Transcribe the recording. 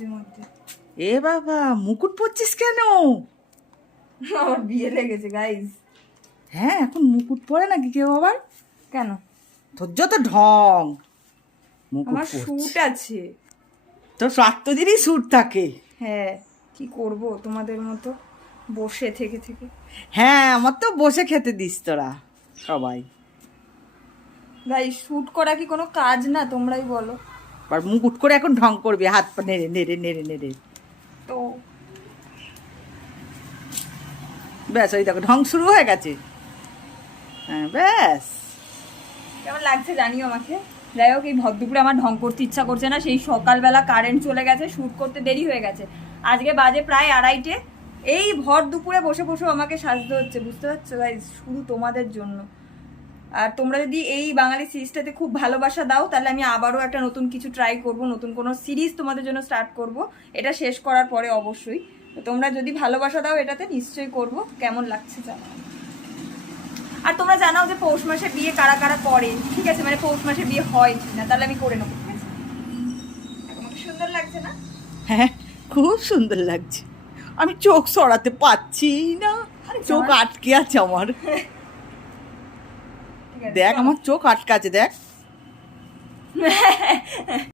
মাঝে মধ্যে। এ বাবা, মুকুট পরছিস কেন? আমার বিয়ে লেগেছে গাইস। হ্যাঁ, এখন মুকুট পরে নাকি কেউ আবার? কেন? তোর যত ঢং। মুকুট আমার পরছিস। শুট আছে। তোর সাত্তদিনই স্যুট থাকে। হ্যাঁ, কি করব তোমাদের মতো বসে থেকে থেকে। হ্যাঁ, আমার তো বসে খেতে দিস তোরা সবাই। গাইস, শুট করা কি কোনো কাজ না? তোমরাই বলো। আর মুকুট করে এখন ঢং করবি, হাত পা নেড়ে নেড়ে নেড়ে নেড়ে। তো ব্যাস, ওই দেখো ঢং শুরু হয়ে গেছে। হ্যাঁ, ব্যাস। কেমন লাগছে জানিও আমাকে। যাই হোক, এই ভরদুপুরে আমার ঢং করতে ইচ্ছা করছে না। সেই সকালবেলা কারেন্ট চলে গেছে, শ্যুট করতে দেরি হয়ে গেছে। আজকে বাজে প্রায় 2:30। এই ভর দুপুরে বসে বসে আমাকে সাজতে হচ্ছে, বুঝতে পারছো গাইস? শুধু তোমাদের জন্য। আর তোমরা যদি এই বাঙালি সিরিজটাতে খুব ভালোবাসা দাও, তাহলে আমি আবারও একটা নতুন কিছু ট্রাই করব, নতুন কোনো সিরিজ তোমাদের জন্য স্টার্ট করব। এটা শেষ করার পরে অবশ্যই। তো তোমরা যদি ভালোবাসা দাও এটাতে, নিশ্চয়ই করব। কেমন লাগছে জানাও। আর তোমরা জানাও যে পৌষ মাসে বিয়ে কারা কারা করে, ঠিক আছে? মানে পৌষ মাসে বিয়ে হয় না, তাহলে আমি করে নেবো, ঠিক আছে? আমাকে সুন্দর লাগছে না? হ্যাঁ, খুব সুন্দর লাগছে। আমি চোখ সরাতে পারছি না, চোখ আটকে আছে আমার। ঠিক আছে, দেখ, চলো। আমার চোখ আটকে আছে, দেখ।